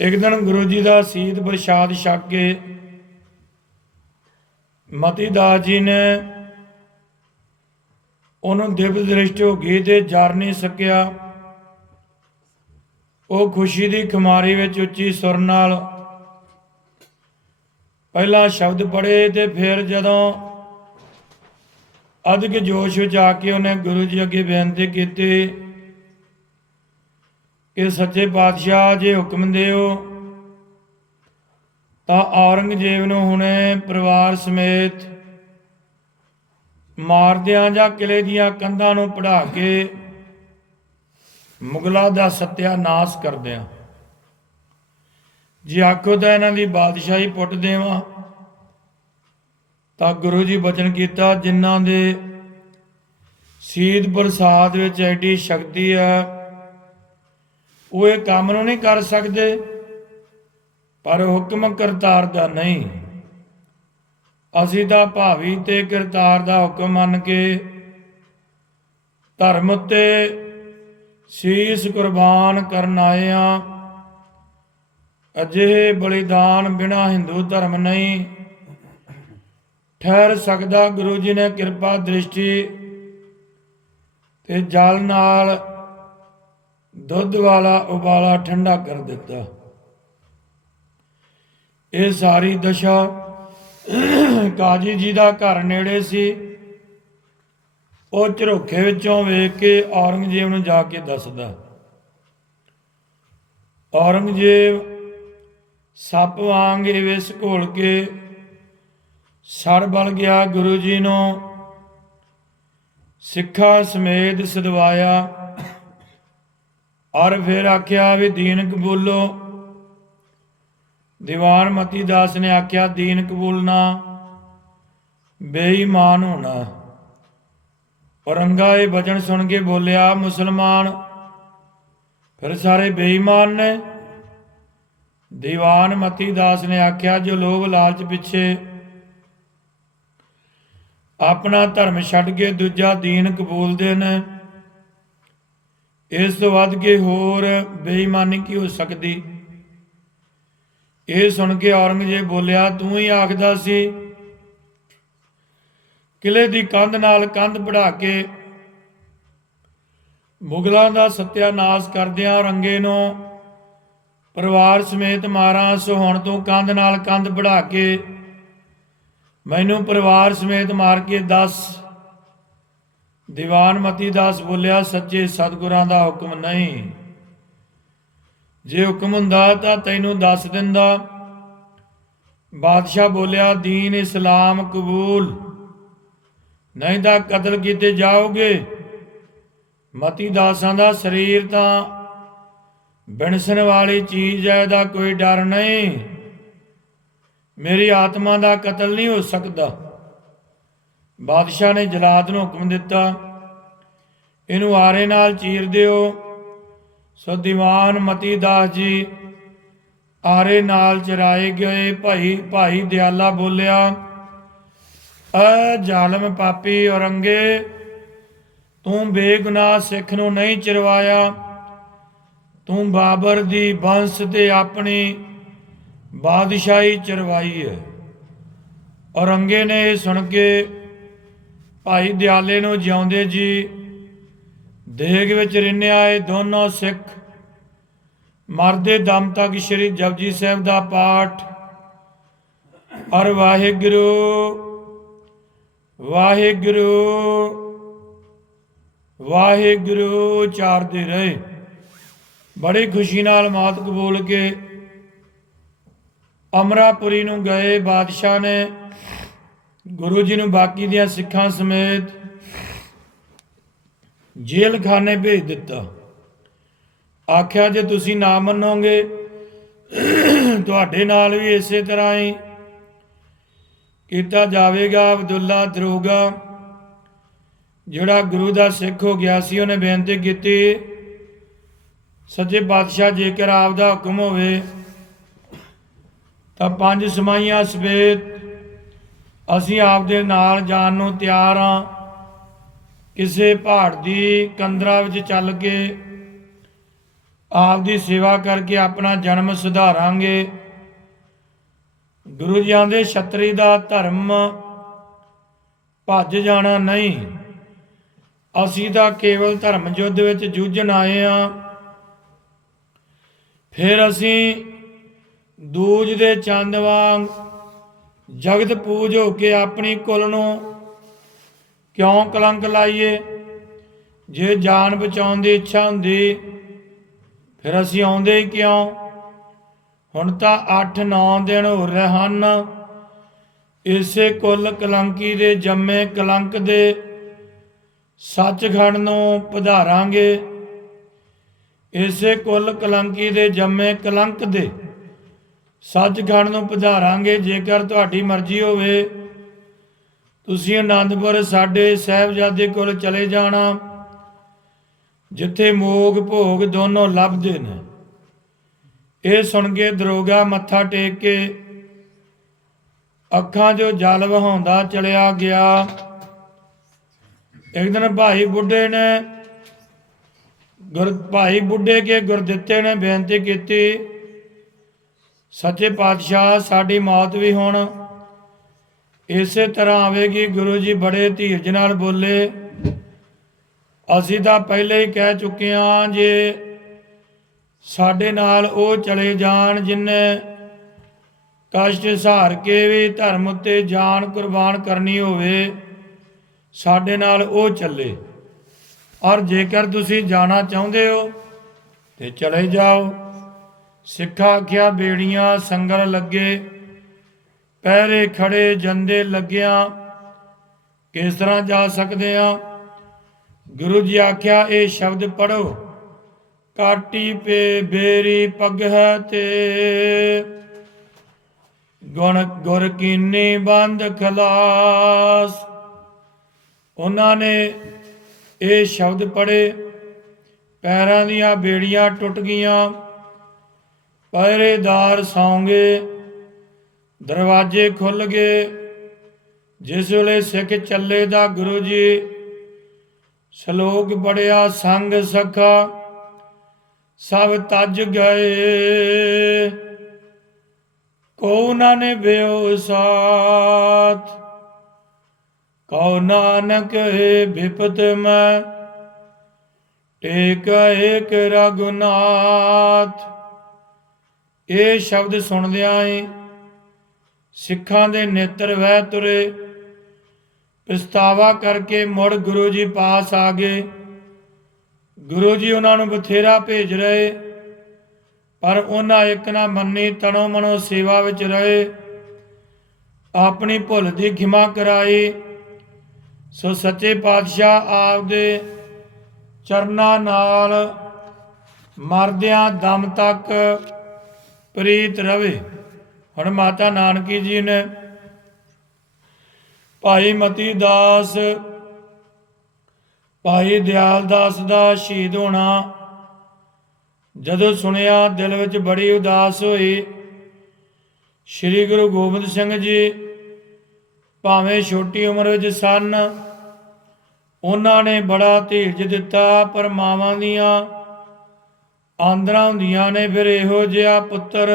ਇੱਕ ਦਿਨ ਗੁਰੂ ਜੀ ਦਾ ਸੀਤ ਪ੍ਰਸ਼ਾਦ ਛਕ ਕੇ ਮਤੀ ਦਾਸ ਜੀ ਨੇ ਉਹਨੂੰ ਦਿਵ ਦ੍ਰਿਸ਼ਟ ਹੋ ਗਈ ਤੇ ਜਰ ਨਹੀਂ ਸਕਿਆ। ਉਹ ਖੁਸ਼ੀ ਦੀ ਖਮਾਰੀ ਵਿੱਚ ਉੱਚੀ ਸੁਰ ਨਾਲ ਪਹਿਲਾ ਸ਼ਬਦ ਪੜ੍ਹੇ ਤੇ ਫਿਰ ਜਦੋਂ ਅਧਿਕ ਜੋਸ਼ ਵਿੱਚ ਆ ਕੇ ਉਹਨੇ ਗੁਰੂ ਜੀ ਅੱਗੇ ਬੇਨਤੀ ਕੀਤੀ ਇਹ ਸੱਚੇ ਪਾਤਸ਼ਾਹ ਜੇ ਹੁਕਮ ਦਿਓ, ਤਾਂ ਔਰੰਗਜ਼ੇਬ ਨੂੰ ਹੁਣੇ ਪਰਿਵਾਰ ਸਮੇਤ ਮਾਰਦਿਆਂ ਜਾਂ ਕਿਲੇ ਦੀਆਂ ਕੰਧਾਂ ਨੂੰ ਪੜਾ ਕੇ ਮੁਗਲਾ ਦਾ ਸਤਿਆਨਾਸ਼ ਕਰਦਿਆਂ ਜੇ ਆਖੋ ਤਾਂ ਇਹਨਾਂ ਦੀ ਬਾਦਸ਼ਾਹੀ ਪੁੱਟ ਦੇਵਾਂ, ਤਾਂ ਗੁਰੂ ਜੀ ਬਚਨ ਕੀਤਾ, ਜਿਨ੍ਹਾਂ ਦੇ ਸੀਧ ਪ੍ਰਸਾਦ ਵਿੱਚ ਐਡੀ ਸ਼ਕਤੀ ਹੈ ਉਹ ਇਹ ਕੰਮ ਨੂੰ ਨਹੀਂ ਕਰ ਸਕਦੇ, ਪਰ ਹੁਕਮ ਕਰਤਾਰ ਦਾ ਨਹੀਂ। ਅਸੀਂ ਤਾਂ ਭਾਵੀ ਤੇ ਕਰਤਾਰ ਦਾ ਹੁਕਮ ਮੰਨ ਕੇ ਧਰਮ ਤੇ ਸੀਸ ਕੁਰਬਾਨ ਕਰਨ ਆਏ ਆ ਅਜਿਹੇ ਬਲੀਦਾਨ ਬਿਨਾ ਹਿੰਦੂ ਧਰਮ ਨਹੀਂ ਠਹਿਰ ਸਕਦਾ। ਗੁਰੂ ਜੀ ਨੇ ਕਿਰਪਾ ਦ੍ਰਿਸ਼ਟੀ ਤੇ ਜਲ ਨਾਲ ਦੁੱਧ ਵਾਲਾ ਉਬਾਲਾ ਠੰਡਾ ਕਰ ਦਿੱਤਾ। ਇਹ ਸਾਰੀ ਦਸ਼ਾ ਕਾਜੀ ਜੀ ਦਾ ਘਰ ਨੇੜੇ ਸੀ। ਉਹ ਝਰੋਖੇ ਵਿੱਚੋਂ ਵੇਖ ਕੇ ਔਰੰਗਜ਼ੇਬ ਨੂੰ ਜਾ ਕੇ ਦੱਸਦਾ, ਔਰੰਗਜ਼ੇਬ, ਸੱਪ ਵਾਂਗ ਇਹ ਘੋਲ ਕੇ ਸੜ ਬਲ ਗਿਆ ਗੁਰੂ ਜੀ ਨੂੰ। ਸਿੱਖਾਂ ਸਮੇਤ ਸਦਵਾਇਆ। ਔਰ ਫਿਰ ਆਖਿਆ ਵੀ ਦੀਨ ਕਬੂਲੋ ਦੀਵਾਨ ਮਤੀ ਦਾਸ ਨੇ ਆਖਿਆ ਦੀਨ ਕਬੂਲਣਾ ਬੇਈਮਾਨ ਹੋਣਾ। ਔਰੰਗਾ ਇਹ ਬਚਨ ਸੁਣ ਕੇ ਬੋਲਿਆ, ਮੁਸਲਮਾਨ, ਫਿਰ ਸਾਰੇ ਬੇਈਮਾਨ ਨੇ। ਦੀਵਾਨ ਮਤੀ ਦਾਸ ਨੇ ਆਖਿਆ, ਜੋ ਲੋਭ ਲਾਲਚ ਪਿੱਛੇ ਆਪਣਾ ਧਰਮ ਛੱਡ ਕੇ ਦੂਜਾ ਦੀਨ ਕਬੂਲਦੇ ਨੇ ਇਸ ਤੋਂ ਵੱਧ ਕੇ ਹੋਰ ਬੇਈਮਾਨੀ ਕੀ ਹੋ ਸਕਦੀ? ਇਹ ਸੁਣ ਕੇ ਔਰੰਗਜ਼ੇਬ ਬੋਲਿਆ, ਤੂੰ ਹੀ ਆਖਦਾ ਸੀ ਕਿਲੇ ਦੀ ਕੰਧ ਨਾਲ ਕੰਧ ਪੜਾ ਕੇ ਮੁਗਲਾਂ ਦਾ ਸਤਿਆਨਾਸ਼ ਕਰਦਿਆਂ ਔਰੰਗੇ ਨੂੰ ਪਰਿਵਾਰ ਸਮੇਤ ਮਾਰਾਂ, ਸੋ ਤੋਂ ਕੰਧ ਨਾਲ ਕੰਧ ਪੜਾ ਕੇ ਮੈਨੂੰ ਪਰਿਵਾਰ ਸਮੇਤ ਮਾਰ ਕੇ ਦੱਸ। ਦੀਵਾਨ ਮਤੀ ਦਾਸ ਬੋਲਿਆ, ਸੱਚੇ ਸਤਿਗੁਰਾਂ ਦਾ ਹੁਕਮ ਨਹੀਂ। ਜੇ ਹੁਕਮ ਹੁੰਦਾ ਤਾਂ ਤੈਨੂੰ ਦੱਸ ਦਿੰਦਾ। ਬਾਦਸ਼ਾਹ ਬੋਲਿਆ, ਦੀਨ ਇਸਲਾਮ ਕਬੂਲ। ਨਹੀਂ ਤਾਂ ਕਤਲ ਕੀਤੇ ਜਾਓਗੇ। ਮਤੀ ਦਾਸਾਂ ਦਾ ਸਰੀਰ ਤਾਂ ਬਿਣਸਣ ਵਾਲੀ ਚੀਜ਼ ਹੈ ਦਾ ਕੋਈ ਡਰ ਨਹੀਂ। ਮੇਰੀ ਆਤਮਾ ਦਾ ਕਤਲ ਨਹੀਂ ਹੋ ਸਕਦਾ। ਬਾਦਸ਼ਾਹ ਨੇ ਜਲਾਦ ਨੂੰ ਹੁਕਮ ਦਿੱਤਾ, ਇਹਨੂੰ ਆਰੇ ਨਾਲ ਚੀਰ ਦਿਓ। ਸੋ ਦੀਵਾਨ ਮਤੀ ਦਾਸ ਜੀ ਆਰੇ ਨਾਲ ਚਰਾਏ ਗਏ, ਭਾਈ ਭਾਈ ਦਿਆਲਾ ਬੋਲਿਆ, ਅ ਜ਼ਾਲਮ ਪਾਪੀ ਔਰੰਗੇ, ਤੂੰ ਬੇਗੁਨਾਹ ਸਿੱਖ ਨੂੰ ਨਹੀਂ ਚਰਵਾਇਆ। ਤੂੰ ਬਾਬਰ ਦੀ ਬੰਸ ਤੇ ਆਪਣੀ ਬਾਦਸ਼ਾਹੀ ਚਰਵਾਈ ਹੈ। ਔਰੰਗੇ ਨੇ ਸੁਣ ਕੇ ਭਾਈ ਦਿਆਲੇ ਨੂੰ ਜਿਉਂਦੇ ਜੀ, ਦੇਗ ਵਿੱਚ ਰਿੰਨਿਆ ਏ ਦੋਨੋਂ ਸਿੱਖ। ਮਰਦੇ ਦਮ ਤੱਕ ਸ੍ਰੀ ਜਪਜੀ ਸਾਹਿਬ ਦਾ ਪਾਠ। ਅਰ ਵਾਹਿਗੁਰੂ ਵਾਹਿਗੁਰੂ ਵਾਹਿਗੁਰੂ ਚਾਰਦੇ ਰਹੇ। ਬੜੀ ਖੁਸ਼ੀ ਨਾਲ ਮਾਤ ਕਬੂਲ ਕੇ ਅਮਰਾਪੁਰੀ ਨੂੰ ਗਏ ਬਾਦਸ਼ਾਹ ਨੇ ਗੁਰੂ ਜੀ ਨੂੰ ਬਾਕੀ ਦੀਆਂ ਸਿੱਖਾਂ ਸਮੇਤ ਜੇਲਖਾਨੇ ਭੇਜ ਦਿੱਤਾ। ਆਖਿਆ, ਜੇ ਤੁਸੀਂ ਨਾ ਮੰਨੋਗੇ, ਤੁਹਾਡੇ ਨਾਲ ਵੀ ਇਸੇ ਤਰ੍ਹਾਂ ਹੀ ਕੀਤਾ ਜਾਵੇਗਾ, ਅਬਦੁੱਲਾ ਦਰੋਗਾ, ਜਿਹੜਾ ਗੁਰੂ ਦਾ ਸਿੱਖ ਹੋ ਗਿਆ ਸੀ, ਉਹਨੇ ਬੇਨਤੀ ਕੀਤੀ ਸੱਜੇ ਪਾਤਸ਼ਾਹ ਜੇਕਰ ਆਪ ਦਾ ਹੁਕਮ ਹੋਵੇ, ਤਾਂ ਪੰਜ ਸਮਾਈਆਂ ਸਮੇਤ ਅਸੀਂ ਆਪ ਦੇ ਨਾਲ ਜਾਣ ਨੂੰ ਤਿਆਰ ਹਾਂ। ਕਿਸੇ ਪਹਾੜ ਦੀ ਕੰਦਰਾ ਵਿੱਚ ਚੱਲ ਕੇ ਆਪ ਦੀ ਸੇਵਾ ਕਰਕੇ ਆਪਣਾ ਜਨਮ ਸੁਧਾਰਾਂਗੇ। ਗੁਰੂ ਜੀ ਆਂਦੇ ਛਤਰੀ ਦਾ ਧਰਮ ਭੱਜ ਜਾਣਾ ਨਹੀਂ। ਅਸੀਂ ਤਾਂ ਕੇਵਲ ਧਰਮ ਯੁੱਧ ਵਿੱਚ ਜੂਝਣ ਆਏ ਆ ਫਿਰ ਅਸੀਂ ਦੂਜ ਦੇ ਚੰਦ ਵਾਂਗ ਜਗਤ ਪੂਜ ਹੋ ਕੇ ਆਪਣੀ ਕੁਲ ਨੂੰ ਕਿਉਂ ਕਲੰਕ ਲਾਈਏ? ਜੇ ਜਾਨ ਬਚਾਉਣ ਦੀ ਇੱਛਾ ਹੁੰਦੀ, ਫਿਰ ਅਸੀਂ ਆਉਂਦੇ ਹੀ ਕਿਉਂ? ਹੁਣ ਤਾਂ 8-9 ਦਿਨ ਹੋ ਰਹੇ ਹਨ। ਇਸੇ ਕੁੱਲ ਕਲੰਕੀ ਦੇ ਜੰਮੇ ਕਲੰਕ ਦੇ ਸੱਚਖੰਡ ਨੂੰ ਪਧਾਰਾਂਗੇ। ਇਸੇ ਕੁੱਲ ਕਲੰਕੀ ਦੇ ਜੰਮੇ ਕਲੰਕ ਦੇ ਸੱਚਖੰਡ ਨੂੰ ਪਧਾਰਾਂਗੇ, ਜੇਕਰ ਤੁਹਾਡੀ ਮਰਜ਼ੀ ਹੋਵੇ। ਤੁਸੀਂ ਆਨੰਦਪੁਰ ਸਾਡੇ ਸਹਿਬਜ਼ਾਦੇ ਕੋਲ ਚਲੇ ਜਾਣਾ, ਜਿੱਥੇ ਮੋਗ ਭੋਗ ਦੋਨੋਂ ਲੱਭਦੇ ਨੇ। ਇਹ ਸੁਣ ਕੇ ਦਰੋਗਾ ਮੱਥਾ ਟੇਕ ਕੇ ਅੱਖਾਂ 'ਚੋਂ ਜਲ ਵਹਾਉਂਦਾ ਚਲਿਆ ਗਿਆ। ਇੱਕ ਦਿਨ ਭਾਈ ਬੁੱਢੇ ਨੇ ਗੁਰ, ਭਾਈ ਬੁੱਢੇ ਕੇ ਗੁਰਦਿੱਤੇ ਨੇ ਬੇਨਤੀ ਕੀਤੀ ਸੱਚੇ ਪਾਤਸ਼ਾਹ ਸਾਡੀ ਮੌਤ ਵੀ ਹੁਣ ਇਸੇ ਤਰ੍ਹਾਂ ਆਵੇਗੀ ਗੁਰੂ ਜੀ ਬੜੇ ਧੀਰਜ ਨਾਲ ਬੋਲੇ। ਅਸੀਂ ਤਾਂ ਪਹਿਲੇ ਹੀ ਕਹਿ ਚੁੱਕੇ ਹਾਂ ਜੇ ਸਾਡੇ ਨਾਲ ਉਹ ਚਲੇ ਜਾਣ ਜਿਨਨੇ ਕਸ਼ਟ ਸਹਾਰ ਕੇ ਵੀ ਧਰਮ ਉੱਤੇ ਜਾਨ ਕੁਰਬਾਨ ਕਰਨੀ ਹੋਵੇ, ਸਾਡੇ ਨਾਲ ਉਹ ਚੱਲੇ। ਔਰ ਜੇਕਰ ਤੁਸੀਂ ਜਾਣਾ ਚਾਹੁੰਦੇ ਹੋ ਤੇ ਚਲੇ ਜਾਓ। ਸਿੱਖਾ ਆਖਿਆ, ਬੇੜੀਆਂ ਸੰਗਲ ਲੱਗੇ। ਪਹਿਰੇ ਖੜੇ ਜੰਦੇ ਲੱਗਿਆ, ਕਿਸ ਤਰ੍ਹਾਂ ਜਾ ਸਕਦੇ ਆ? ਗੁਰੂ ਜੀ ਆਖਿਆ, ਇਹ ਸ਼ਬਦ ਪੜੋ ਕਾਟੀ ਪੇ ਬੇਰੀ ਪੱਗ ਹੈ ਤੇ। ਗੁਣ, ਗੁਰ ਕੀਨੀ ਬੰਦ ਖਲਾਸ। ਉਹਨਾਂ ਨੇ ਇਹ ਸ਼ਬਦ ਪੜੇ ਪੈਰਾਂ ਦੀਆਂ ਬੇੜੀਆਂ ਟੁੱਟ ਗਈਆਂ। ਪਹਿਰੇਦਾਰ ਸੌਂਗੇ, ਦਰਵਾਜ਼ੇ ਖੁੱਲ ਗਏ। ਜਿਸ ਵੇਲੇ ਸਿੱਖ ਚੱਲੇ ਦਾ ਗੁਰੂ ਜੀ, ਸ਼ਲੋਕ ਪੜਿਆ ਸੰਗ ਸਖਾ, ਸਭ ਤਜ ਗਏ। ਕੋ ਨਾਨੇ ਬਿਓ ਸਾਥ, ਕਉ ਨਾਨਕ ਹੈ ਵਿਪਤ ਮੈਂ ਏਕ ਏਕ ਰਗੁਨਾਥ ਇਹ ਸ਼ਬਦ ਸੁਣਦਿਆਂ ਏ ਸਿੱਖਾਂ ਦੇ ਨੇਤਰ ਵਹਿ ਤੁਰੇ। ਪਛਤਾਵਾ ਕਰਕੇ ਮੁੜ ਗੁਰੂ ਜੀ ਪਾਸ ਆ ਗਏ। ਗੁਰੂ ਜੀ ਉਹਨਾਂ ਨੂੰ ਬਥੇਰਾ ਭੇਜ ਰਹੇ, ਪਰ ਉਹਨਾਂ ਇੱਕ ਨਾ ਮੰਨੀ, ਤਨੋ ਮਨੋ ਸੇਵਾ ਵਿੱਚ ਰਹੇ। ਆਪਣੀ ਭੁੱਲ ਦੀ ਖਿਮਾ ਕਰਾਈ। ਸੋ ਸੱਚੇ ਪਾਤਸ਼ਾਹ ਆਪਦੇ ਚਰਨਾਂ ਨਾਲ ਮਰਦਿਆਂ ਦਮ ਤੱਕ ਪ੍ਰੀਤ ਰਵੇ। ਹੁਣ ਮਾਤਾ ਨਾਨਕੀ ਜੀ ਨੇ ਭਾਈ ਮਤੀ ਦਾਸ, ਭਾਈ ਦਿਆਲ ਦਾਸ ਦਾ ਸ਼ਹੀਦ ਹੋਣਾ। ਜਦੋਂ ਸੁਣਿਆ ਦਿਲ ਵਿੱਚ ਬੜੀ ਉਦਾਸ ਹੋਈ, ਸ੍ਰੀ ਗੁਰੂ ਗੋਬਿੰਦ ਸਿੰਘ ਜੀ ਭਾਵੇਂ ਛੋਟੀ ਉਮਰ ਵਿੱਚ ਸਨ, ਉਹਨਾਂ ਨੇ ਬੜਾ ਧੀਰਜ ਦਿੱਤਾ ਪਰ ਮਾਵਾਂ ਦੀਆਂ। ਆਂਦਰਾਂ ਹੁੰਦੀਆਂ ਨੇ, ਫਿਰ ਇਹੋ ਜਿਹਾ ਪੁੱਤਰ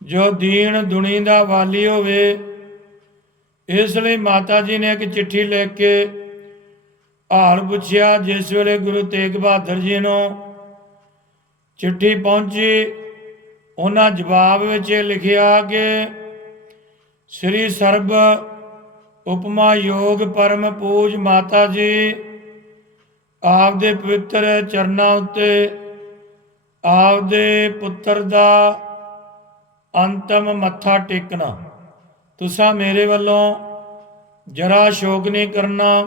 ਜੋ ਦੀਨ ਦੁਨੀ ਦਾ ਵਾਲੀ ਹੋਵੇ। ਇਸ ਲਈ ਮਾਤਾ ਜੀ ਨੇ ਇੱਕ ਚਿੱਠੀ ਲਿਖ ਕੇ ਹਾਲ ਪੁੱਛਿਆ, ਜਿਸ ਵੇਲੇ ਗੁਰੂ ਤੇਗ ਬਹਾਦਰ ਜੀ ਨੂੰ ਚਿੱਠੀ ਪਹੁੰਚੀ, ਉਹਨਾਂ ਜਵਾਬ ਵਿੱਚ ਲਿਖਿਆ ਕਿ ਸ੍ਰੀ ਸਰਬ ਉਪਮਾ ਯੋਗ ਪਰਮ ਪੂਜ ਮਾਤਾ ਜੀ ਆਪ ਦੇ ਪਵਿੱਤਰ ਚਰਨਾਂ ਉੱਤੇ ਆਪਦੇ ਪੁੱਤਰ ਦਾ ਅੰਤਮ ਮੱਥਾ ਟੇਕਣਾ। ਤੁਸਾਂ ਮੇਰੇ ਵੱਲੋਂ ਜਰਾ ਸ਼ੋਕ ਨਹੀਂ ਕਰਨਾ।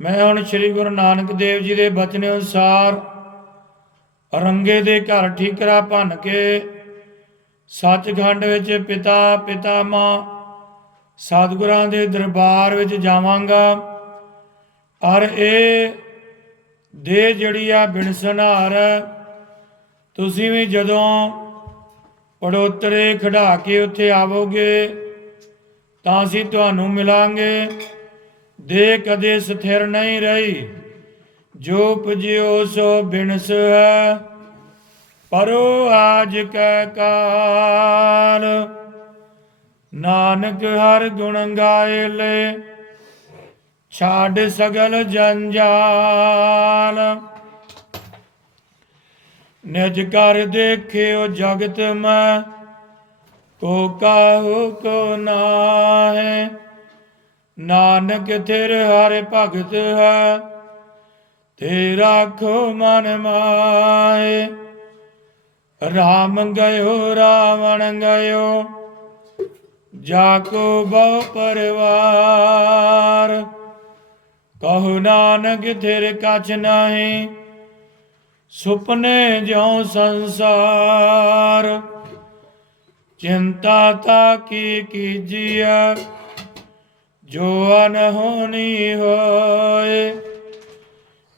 ਮੈਂ ਹੁਣ ਸ੍ਰੀ ਗੁਰੂ ਨਾਨਕ ਦੇਵ ਜੀ ਦੇ ਬਚਨ ਅਨੁਸਾਰ ਰੰਗੇ ਦੇ ਘਰ ਠੀਕਰਾ ਭੰਨ ਕੇ ਸੱਚਖੰਡ ਵਿੱਚ ਪਿਤਾ, ਪਿਤਾਮਾ, ਸਤਿਗੁਰਾਂ ਦੇ ਦਰਬਾਰ ਵਿੱਚ ਜਾਵਾਂਗਾ। ਔਰ ਇਹ ਦੇ ਜਿਹੜੀ ਆ ਬਿਨਸਨਾਰ ਤੁਸੀਂ ਵੀ ਜਦੋਂ ਪੜੋਤਰੇ ਖੜਾ ਕੇ ਉੱਥੇ ਆਵੋਗੇ, ਤਾਂ ਅਸੀਂ ਤੁਹਾਨੂੰ ਮਿਲਾਂਗੇ। ਦੇ ਕਦੇ ਸਥਿਰ ਨਹੀਂ ਰਹੀ, ਜੋ ਪੁਜਿਓ ਸੋ ਬਿਨਸ ਹੈ। ਪਰੋ ਆਜ ਕੈ ਕਾਲ, ਨਾਨਕ ਹਰ ਗੁਣ ਗਾਏ ਲੈ ਛਾੜ ਸਗਲ ਜੰਜਾਲ। ਨਿਜ ਕਰ ਦੇਖਿਓ ਜਗਤ ਮੈਂ ਕੋ ਕਾਹੂ ਕੋ ਨਾਹੇ? ਨਾਨਕ ਤੇਰ ਹਰ ਭਗਤ ਹੈ ਤੇ ਰਾਖੋ ਮਨ ਮਾਏ ਰਾਮ ਗਇਓ, ਰਾਵਣ ਗਇਓ, ਜਾ ਕੋ ਬਹੁ ਪਰਵਾਰ। ਕਹੋ ਨਾਨਕ, ਤੇਰੇ ਕਛ ਨਹੀਂ ਸੁਪਨੇ ਜਿਉ ਸੰਸਾਰ, ਚਿੰਤਾ ਤਾ ਕੀ ਕੀਜੀਐ? ਜੋ ਅਨਹੋਨੀ ਹੋਏ,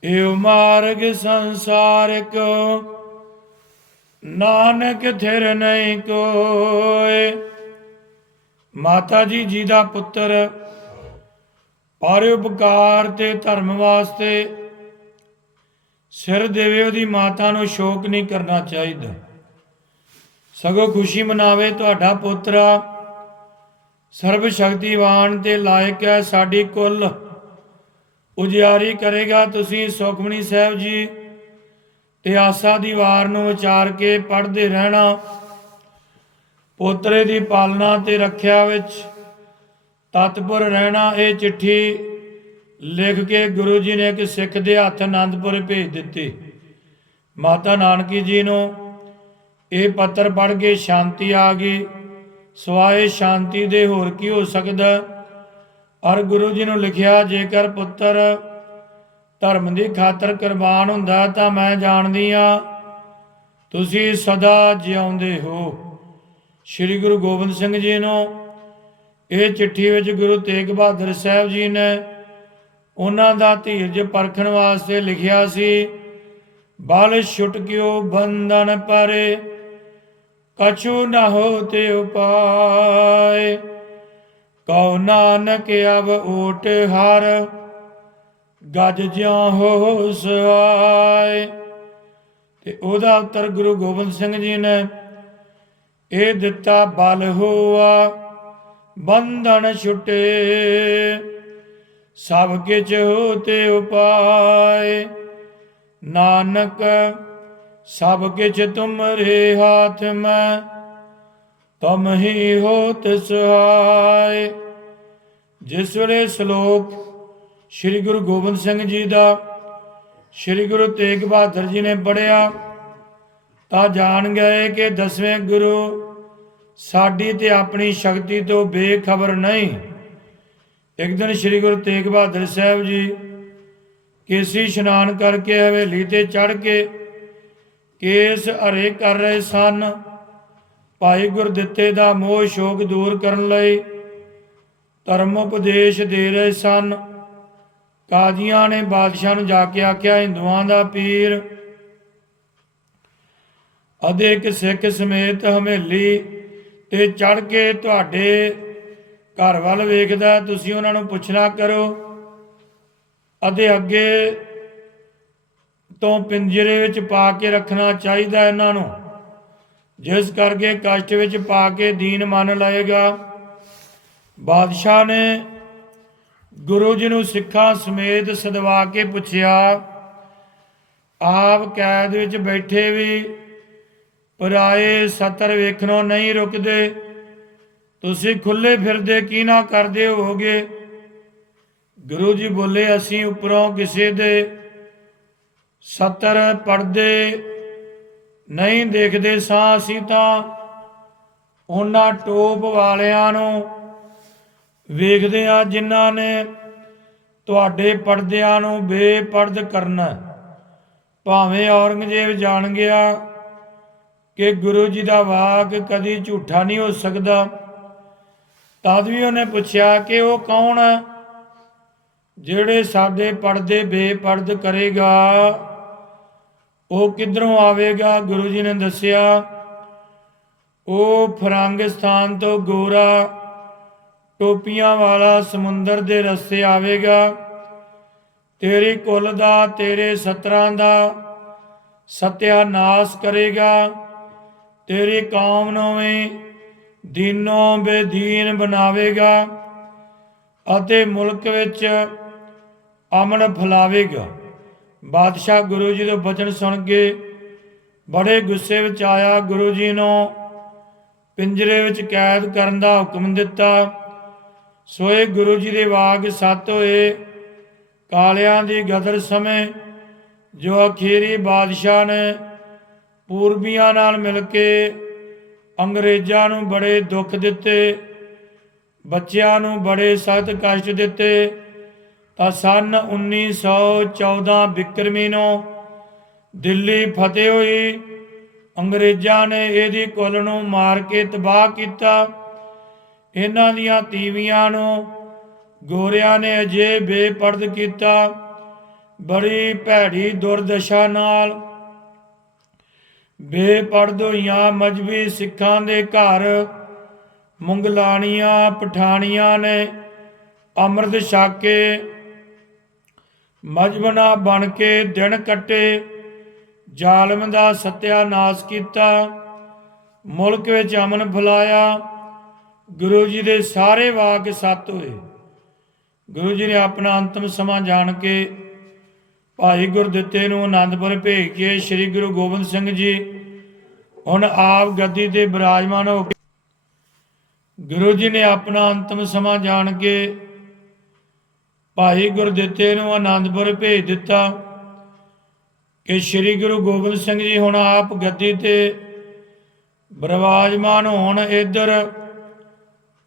ਇਹ ਮਾਰਗ ਸੰਸਾਰ ਕੋ, ਨਾਨਕ ਥਿਰ ਨਹੀਂ ਕੋਏ। ਮਾਤਾ ਜੀ ਜੀ ਦਾ ਪੁੱਤਰ ਪਰਉਪਕਾਰ ਤੇ ਧਰਮ ਵਾਸਤੇ ਸਿਰ ਦੇਵੇ ਉਹਦੀ ਮਾਤਾ ਨੂੰ ਸ਼ੋਕ ਨਹੀਂ ਕਰਨਾ ਚਾਹੀਦਾ। ਸਗੋਂ ਖੁਸ਼ੀ ਮਨਾਵੇ, ਤੁਹਾਡਾ ਪੋਤਰਾ ਸਰਬ ਸ਼ਕਤੀਵਾਨ ਤੇ ਲਾਇਕ ਹੈ ਸਾਡੀ ਕੁੱਲ। ਉਜਿਆਰੀ ਕਰੇਗਾ ਤੁਸੀਂ ਸੁਖਮਨੀ ਸਾਹਿਬ ਜੀ। ਤੇ ਆਸਾ ਦੀ ਵਾਰ ਨੂੰ ਵਿਚਾਰ ਕੇ ਪੜ੍ਹਦੇ ਰਹਿਣਾ। ਪੋਤਰੇ ਦੀ ਪਾਲਣਾ ਤੇ ਰੱਖਿਆ ਵਿੱਚ ਤਤਪੁਰ ਰਹਿਣਾ ਇਹ ਚਿੱਠੀ। ਲਿਖ ਕੇ ਗੁਰੂ ਜੀ ਨੇ ਇੱਕ ਸਿੱਖ ਦੇ ਹੱਥ ਆਨੰਦਪੁਰ ਭੇਜ ਦਿੱਤੀ। ਮਾਤਾ ਨਾਨਕੀ ਜੀ ਨੂੰ ਇਹ ਪੱਤਰ ਪੜ੍ਹ ਕੇ ਸ਼ਾਂਤੀ ਆ ਗਈ। ਸਵਾਏ ਸ਼ਾਂਤੀ ਦੇ ਹੋਰ ਕੀ ਹੋ ਸਕਦਾ? ਔਰ ਗੁਰੂ ਜੀ ਨੂੰ ਲਿਖਿਆ, ਜੇਕਰ ਪੁੱਤਰ ਧਰਮ ਦੀ ਖਾਤਰ ਕੁਰਬਾਨ ਹੁੰਦਾ ਤਾਂ ਮੈਂ ਜਾਣਦੀ ਆ ਤੁਸੀਂ ਸਦਾ ਜਿਉਂਦੇ ਹੋ। ਸ੍ਰੀ ਗੁਰੂ ਗੋਬਿੰਦ ਸਿੰਘ ਜੀ ਨੂੰ ਇਹ ਚਿੱਠੀ ਵਿੱਚ ਗੁਰੂ ਤੇਗ ਬਹਾਦਰ ਸਾਹਿਬ ਜੀ ਨੇ ਉਹਨਾਂ ਦਾ ਧੀਰਜ ਪਰਖਣ ਵਾਸਤੇ ਲਿਖਿਆ ਸੀ, ਬਲ ਛੁਟਕਿਓ ਬੰਧਨ ਪਰੇ, ਕਛੂ ਨ ਹੋਤੇ ਉਪਾਏ। ਕਉ ਨਾਨਕ ਅਬ ਓਟ ਹਰ, ਗਜ ਜਿਉ ਹੋ ਸਵਾਏ। ਤੇ ਉਹਦਾ ਉੱਤਰ ਗੁਰੂ ਗੋਬਿੰਦ ਸਿੰਘ ਜੀ ਨੇ, ਇਹ ਦਿੱਤਾ ਬਲ ਹੋਆ, ਬੰਧਨ ਛੁਟੇ। ਸਭ ਕਿਛ ਹੋਤੇ ਉਪਾਏ। ਨਾਨਕ, ਸਭ ਕਿਛ ਤੁਮਰੇ ਹਾਥ ਮੈਂ, ਤੁਮ ਹੀ ਹੋਤ ਸਹਾਇ ਜਿਸ ਵੇਲੇ ਸ਼ਲੋਕ ਸ੍ਰੀ ਗੁਰੂ ਗੋਬਿੰਦ ਸਿੰਘ ਜੀ ਦਾ ਸ੍ਰੀ ਗੁਰੂ ਤੇਗ ਬਹਾਦਰ ਜੀ ਨੇ ਪੜਿਆ ਤਾਂ ਜਾਣ ਗਏ ਕਿ ਦਸਵੇਂ ਗੁਰੂ ਸਾਡੀ ਤੇ ਆਪਣੀ ਸ਼ਕਤੀ ਤੋਂ ਬੇਖਬਰ ਨਹੀਂ। ਇੱਕ ਦਿਨ ਸ੍ਰੀ ਗੁਰੂ ਤੇਗ ਬਹਾਦਰ ਸਾਹਿਬ ਜੀ ਕੇਸੀ ਇਸ਼ਨਾਨ ਕਰਕੇ ਹਵੇਲੀ ਤੇ ਚੜ ਕੇ ਕੇਸ ਹਰੇ ਕਰ ਰਹੇ ਸਨ। ਭਾਈ ਗੁਰਦਿੱਤੇ ਦਾ ਮੋਹ ਸ਼ੋਕ ਦੂਰ ਕਰਨ ਲਈ ਧਰਮ ਉਪਦੇਸ਼ ਦੇ ਰਹੇ ਸਨ। ਕਾਜ਼ੀਆਂ ਨੇ ਬਾਦਸ਼ਾਹ ਨੂੰ ਜਾ ਕੇ ਆਖਿਆ, ਹਿੰਦੂਆਂ ਦਾ ਪੀਰ ਅਦੇ ਇੱਕ ਸਿੱਖ ਸਮੇਤ ਹਮੇਲੀ ਤੇ ਚੜ ਕੇ ਤੁਹਾਡੇ ਘਰ ਵੱਲ ਵੇਖਦਾ ਤੁਸੀਂ ਉਹਨਾਂ ਨੂੰ ਪੁੱਛਣਾ ਕਰੋ। ਅਤੇ ਅੱਗੇ ਤੋਂ ਪਿੰਜਰੇ ਵਿੱਚ ਪਾ ਕੇ ਰੱਖਣਾ ਚਾਹੀਦਾ ਇਹਨਾਂ ਨੂੰ। ਜਿਸ ਕਰਕੇ ਕਸ਼ਟ ਵਿੱਚ ਪਾ ਕੇ ਦੀਨ ਮੰਨ ਲਏਗਾ। ਬਾਦਸ਼ਾਹ ਨੇ ਗੁਰੂ ਜੀ ਨੂੰ ਸਿੱਖਾਂ ਸਮੇਤ ਸਦਵਾ ਕੇ ਪੁੱਛਿਆ, ਆਪ ਕੈਦ ਵਿੱਚ ਬੈਠੇ ਵੀ ਪਰਾਏ ਸਤਰ ਵੇਖਣੋਂ ਨਹੀਂ ਰੁਕਦੇ। ਤੁਸੀਂ ਖੁੱਲੇ ਫਿਰਦੇ ਕੀ ਨਾ ਕਰਦੇ ਹੋਗੇ ਗੁਰੂ ਜੀ ਬੋਲੇ, ਅਸੀਂ ਉੱਪਰੋਂ ਕਿਸੇ ਦੇ ਸਤਰ ਪੜਦੇ ਨਹੀਂ ਦੇਖਦੇ ਸਾਂ, ਅਸੀਂ ਤਾਂ ਉਹਨਾਂ ਟੋਪ ਵਾਲਿਆਂ ਨੂੰ ਵੇਖਦੇ ਆ ਜਿਨ੍ਹਾਂ ਨੇ ਤੁਹਾਡੇ ਪਰਦਿਆਂ ਨੂੰ ਬੇਪਰਦ ਕਰਨਾ। ਭਾਵੇਂ ਔਰੰਗਜ਼ੇਬ ਜਾਣ ਗਿਆ ਕਿ ਗੁਰੂ ਜੀ ਦਾ ਵਾਕ ਕਦੀ ਝੂਠਾ ਨਹੀਂ ਹੋ ਸਕਦਾ। ਤਦ ਵੀ ਉਹਨੇ ਪੁੱਛਿਆ ਕਿ ਉਹ ਕੌਣ ਜਿਹੜੇ ਸਾਡੇ ਪਰਦੇ ਬੇਪਰਦ ਕਰੇਗਾ, ਉਹ ਕਿੱਧਰੋਂ ਆਵੇਗਾ? ਗੁਰੂ ਜੀ ਨੇ ਦੱਸਿਆ, ਉਹ ਫਰੰਗਸਤਾਨ ਤੋਂ ਗੋਰਾ ਟੋਪੀਆਂ ਵਾਲਾ ਸਮੁੰਦਰ ਦੇ ਰਸਤੇ ਆਵੇਗਾ। ਤੇਰੀ ਕੁੱਲ ਦਾ, ਤੇਰੇ ਸਤਰਾਂ ਦਾ ਸਤਿਆਨਾਸ਼ ਕਰੇਗਾ। ਤੇਰੀ ਕੌਮ ਨੂੰ ਵੀ ਦੀਨੋਂ ਬੇਦੀਨ ਬਣਾਵੇਗਾ ਅਤੇ ਮੁਲਕ ਵਿੱਚ ਅਮਨ ਫੈਲਾਵੇਗਾ। ਬਾਦਸ਼ਾਹ ਗੁਰੂ ਜੀ ਦੇ ਬਚਨ ਸੁਣ ਕੇ ਬੜੇ ਗੁੱਸੇ ਵਿੱਚ ਆਇਆ। ਗੁਰੂ ਜੀ ਨੂੰ ਪਿੰਜਰੇ ਵਿੱਚ ਕੈਦ ਕਰਨ ਦਾ ਹੁਕਮ ਦਿੱਤਾ। ਸੋਏ ਗੁਰੂ ਜੀ ਦੇ ਵਾਗ ਸੱਤ ਹੋਏ। ਕਾਲਿਆਂ ਦੀ ਗਦਰ ਸਮੇਂ ਜੋ ਅਖੀਰੀ ਬਾਦਸ਼ਾਹ ਨੇ ਪੂਰਬੀਆਂ ਨਾਲ ਮਿਲ ਕੇ ਅੰਗਰੇਜ਼ਾਂ ਨੂੰ ਬੜੇ ਦੁੱਖ ਦਿੱਤੇ, ਬੱਚਿਆਂ ਨੂੰ ਬੜੇ ਸਖਤ ਕਸ਼ਟ ਦਿੱਤੇ, ਤਾਂ ਸਨ 1914 ਬਿਕਰਮੀ ਨੂੰ ਦਿੱਲੀ ਫਤਿਹ ਹੋਈ। ਅੰਗਰੇਜ਼ਾਂ ਨੇ ਇਹਦੀ ਕੁੱਲ ਨੂੰ ਮਾਰ ਕੇ ਤਬਾਹ ਕੀਤਾ। ਇਹਨਾਂ ਦੀਆਂ ਤੀਵੀਆਂ ਨੂੰ ਗੋਰਿਆਂ ਨੇ ਅਜੇ ਬੇਪਰਦ ਕੀਤਾ। ਬੜੀ ਭੈੜੀ ਦੁਰਦਸ਼ਾ ਨਾਲ ਬੇਪਰਦ ਹੋਈਆਂ ਮਜਬੀ ਸਿੱਖਾਂ ਦੇ ਘਰ ਮੁੰਗਲਾਣੀਆਂ ਪਠਾਣੀਆਂ ਨੇ, ਅੰਮ੍ਰਿਤ ਛਾਕੇ ਕੇ ਮਜਬਨਾ ਬਣ ਕੇ ਦਿਨ ਕੱਟੇ, ਜ਼ਾਲਮ ਦਾ ਸਤਿਆਨਾਸ਼ ਕੀਤਾ, ਮੁਲਕ ਵਿੱਚ ਅਮਨ ਫੈਲਾਇਆ, ਗੁਰੂ ਜੀ ਦੇ ਸਾਰੇ ਵਾਕ ਸੱਤ ਹੋਏ। ਗੁਰੂ ਜੀ ਨੇ ਆਪਣਾ ਅੰਤਮ ਸਮਾਂ ਜਾਣ ਕੇ ਭਾਈ ਗੁਰਦਿੱਤੇ ਨੂੰ ਆਨੰਦਪੁਰ ਭੇਜ ਕੇ ਸ੍ਰੀ ਗੁਰੂ ਗੋਬਿੰਦ ਸਿੰਘ ਜੀ, ਹੁਣ ਆਪ ਗੱਦੀ ਤੇ ਬਿਰਾਜਮਾਨ ਹੋ ਕੇ ਗੁਰੂ ਜੀ ਨੇ ਆਪਣਾ ਅੰਤਮ ਸਮਾਂ ਜਾਣ ਕੇ ਭਾਈ ਗੁਰਦਿੱਤੇ ਨੂੰ ਆਨੰਦਪੁਰ ਭੇਜ ਦਿੱਤਾ ਕਿ ਸ੍ਰੀ ਗੁਰੂ ਗੋਬਿੰਦ ਸਿੰਘ ਜੀ ਹੁਣ ਆਪ ਗੱਦੀ ਤੇ ਬਿਰਾਜਮਾਨ ਹੋਣ ਇੱਧਰ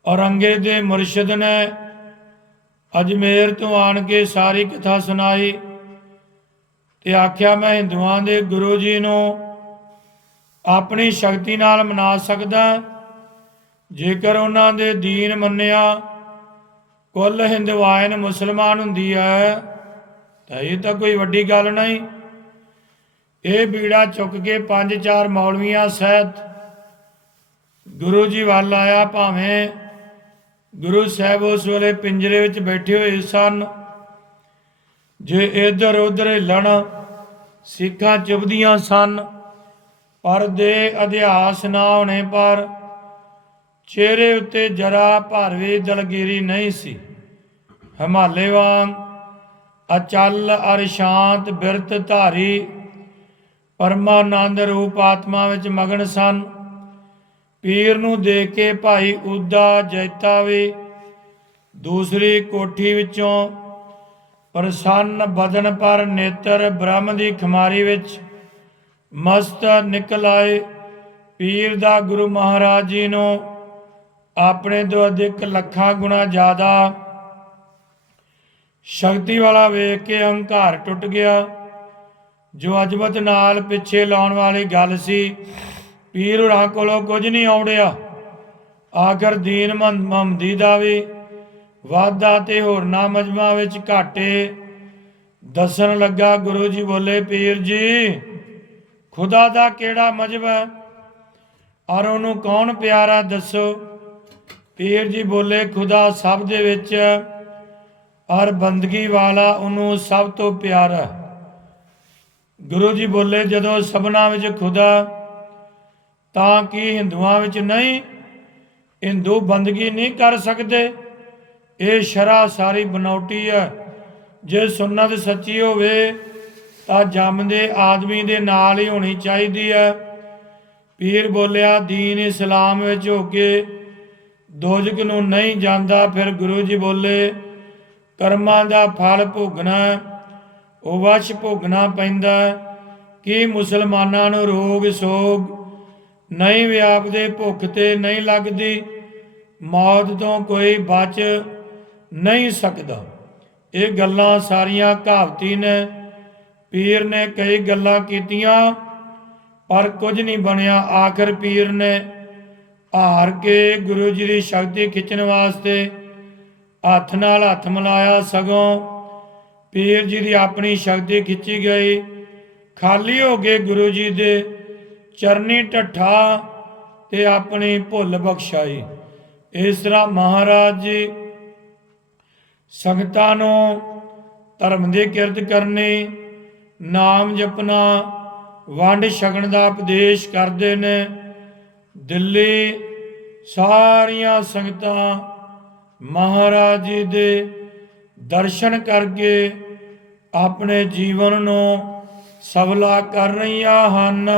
ਔਰੰਗੇ ਦੇ ਮੁਰਸ਼ਿਦ ਨੇ ਅਜਮੇਰ ਤੋਂ ਆਣ ਕੇ ਸਾਰੀ ਕਥਾ ਸੁਣਾਈ। ਤੇ ਆਖਿਆ, ਮੈਂ ਹਿੰਦੂਆਂ ਦੇ ਗੁਰੂ ਜੀ ਨੂੰ ਆਪਣੀ ਸ਼ਕਤੀ ਨਾਲ ਮਨਾ ਸਕਦਾ ਜੇਕਰ ਉਹਨਾਂ ਦੇ ਦੀਨ ਮੰਨਿਆ, ਕੁੱਲ ਹਿੰਦਵਾਇਨ ਮੁਸਲਮਾਨ ਹੁੰਦੀ ਹੈ, ਤਾਂ ਇਹ ਤਾਂ ਕੋਈ ਵੱਡੀ ਗੱਲ ਨਹੀਂ। ਇਹ ਬੀੜਾ ਚੁੱਕ ਕੇ ਪੰਜ ਚਾਰ ਮੌਲਵੀਆਂ ਸਹਿਤ ਗੁਰੂ ਜੀ ਵੱਲ ਆਇਆ, ਭਾਵੇਂ ਗੁਰੂ ਸਾਹਿਬ ਉਸ ਵੇਲੇ ਪਿੰਜਰੇ ਵਿੱਚ ਬੈਠੇ ਹੋਏ ਸਨ। ਜੇ ਇਧਰ ਉਧਰ ਹਿੱਲਣ ਸਿੱਖਾਂ ਚੁਬਦੀਆਂ ਸਨ, ਪਰ ਦੇ ਅਧਿਆਸ ਨਾ ਹੋਣੇ ਪਰ ਚਿਹਰੇ ਉੱਤੇ ਜਰਾ ਭਾਰਵੀ ਦਲਗੀਰੀ ਨਹੀਂ ਸੀ। ਹਿਮਾਲੇ ਵਾਂਗ ਅਚਲ ਅਰ ਸ਼ਾਂਤ ਬਿਰਤ ਧਾਰੀ ਪਰਮਾਨੰਦ ਰੂਪ ਆਤਮਾ ਵਿੱਚ ਮਗਨ ਸਨ। ਪੀਰ ਨੂੰ ਦੇਖ ਕੇ ਭਾਈ ਉਦਾ ਜੈਤਾ ਵੀ ਦੂਸਰੀ ਕੋਠੀ ਵਿੱਚੋਂ ਪ੍ਰਸੰਨ ਬਦਨ ਪਰ ਨੇਤਰ ਬ੍ਰਹਮ ਦੀ ਖਮਾਰੀ ਵਿੱਚ ਮਸਤ ਨਿਕਲ ਆਏ। ਪੀਰ ਦਾ ਗੁਰੂ ਮਹਾਰਾਜ ਜੀ ਨੂੰ ਆਪਣੇ ਤੋਂ ਅਧਿਕ ਲੱਖਾਂ ਗੁਣਾ ਜ਼ਿਆਦਾ ਸ਼ਕਤੀ ਵਾਲਾ ਵੇਖ ਕੇ ਹੰਕਾਰ ਟੁੱਟ ਗਿਆ। ਜੋ ਅਜਬਤ ਨਾਲ ਪਿੱਛੇ ਲਾਉਣ ਵਾਲੀ ਗੱਲ ਸੀ, ਪੀਰ ਹੋਰਾਂ ਕੋਲੋਂ ਕੁਝ ਨਹੀਂ ਆਉੜਿਆ ਆਖਰ ਦੀਨ ਮਹੰ- ਮੁਹੰਮਦੀ ਦਾ ਵੀ ਵਾਧਾ ਤੇ ਹੋਰਨਾਂ ਮਜਮਾ ਵਿੱਚ ਘਾਟੇ ਦੱਸਣ ਲੱਗਾ ਗੁਰੂ ਜੀ ਬੋਲੇ, ਪੀਰ ਜੀ, ਖੁਦਾ ਦਾ ਕਿਹੜਾ ਮਜਬ ਹੈ? ਔਰ ਉਹਨੂੰ ਕੌਣ ਪਿਆਰਾ ਦੱਸੋ? ਪੀਰ ਜੀ ਬੋਲੇ, ਖੁਦਾ ਸਭ ਦੇ ਵਿੱਚ ਔਰ ਬੰਦਗੀ ਵਾਲਾ ਉਹਨੂੰ ਸਭ ਤੋਂ ਪਿਆਰਾ ਹੈ। ਗੁਰੂ ਜੀ ਬੋਲੇ, ਜਦੋਂ ਸਭਨਾ ਵਿੱਚ ਖੁਦਾ, ਤਾਂ ਕੀ ਹਿੰਦੂਆਂ ਵਿੱਚ ਨਹੀਂ? ਹਿੰਦੂ ਬੰਦਗੀ ਨਹੀਂ ਕਰ ਸਕਦੇ? ਇਹ ਸ਼ਰਾ ਸਾਰੀ ਬਨੌਟੀ ਹੈ। ਜੇ ਸੁਨਨਤ ਸੱਚੀ ਹੋਵੇ, ਤਾਂ ਜੰਮਦੇ ਆਦਮੀ ਦੇ ਨਾਲ ਹੀ ਹੋਣੀ ਚਾਹੀਦੀ ਹੈ। ਪੀਰ ਬੋਲਿਆ, ਦੀਨ ਇਸਲਾਮ ਵਿੱਚ ਹੋ ਕੇ ਦੋਜਕ ਨੂੰ ਨਹੀਂ ਜਾਂਦਾ। ਫਿਰ ਗੁਰੂ ਜੀ ਬੋਲੇ, ਕਰਮਾਂ ਦਾ ਫਲ ਭੋਗਣਾ ਉਹ ਵਸ਼ ਭੋਗਣਾ ਪੈਂਦਾ ਕਿ ਮੁਸਲਮਾਨਾਂ ਨੂੰ ਰੋਗ, ਸੋਗ ਨਹੀਂ ਵਿਆਪਦੇ, ਭੁੱਖ ਤੇ ਨਹੀਂ ਲੱਗਦੀ? ਮੌਤ ਤੋਂ ਕੋਈ ਬਚ ਨਹੀਂ ਸਕਦਾ। ਇਹ ਗੱਲਾਂ ਸਾਰੀਆਂ ਕਹਾਵਤੀ ਨੇ। ਪੀਰ ਨੇ ਕਈ ਗੱਲਾਂ ਕੀਤੀਆਂ, ਪਰ ਕੁਝ ਨਹੀਂ ਬਣਿਆ। ਆਖਰ ਪੀਰ ਨੇ ਹਾਰ ਕੇ ਗੁਰੂ ਜੀ ਦੀ ਸ਼ਕਤੀ ਖਿੱਚਣ ਵਾਸਤੇ ਹੱਥ ਨਾਲ ਹੱਥ ਮਿਲਾਇਆ। ਸਗੋਂ ਪੀਰ ਜੀ ਦੀ ਆਪਣੀ ਸ਼ਕਤੀ ਖਿੱਚੀ ਗਈ। ਖਾਲੀ ਹੋ ਗਏ ਗੁਰੂ ਜੀ ਦੇ ਚਰਨੀ ਢੱਠਾ ਤੇ ਆਪਣੀ ਭੁੱਲ ਬਖਸ਼ਾਈ। ਇਸ ਤਰ੍ਹਾਂ ਮਹਾਰਾਜ ਜੀ ਸੰਗਤਾਂ ਨੂੰ ਧਰਮ ਦੇ ਕਿਰਤ ਕਰਨੇ, ਨਾਮ ਜਪਣਾ, ਵੰਡ ਛਕਣ ਦਾ ਉਪਦੇਸ਼ ਕਰਦੇ ਨੇ। ਦਿੱਲੀ ਸਾਰੀਆਂ ਸੰਗਤਾਂ ਮਹਾਰਾਜ ਜੀ ਦੇ ਦਰਸ਼ਨ ਕਰਕੇ ਆਪਣੇ ਜੀਵਨ ਨੂੰ ਸਫਲਾ ਕਰ ਰਹੀਆਂ ਹਨ।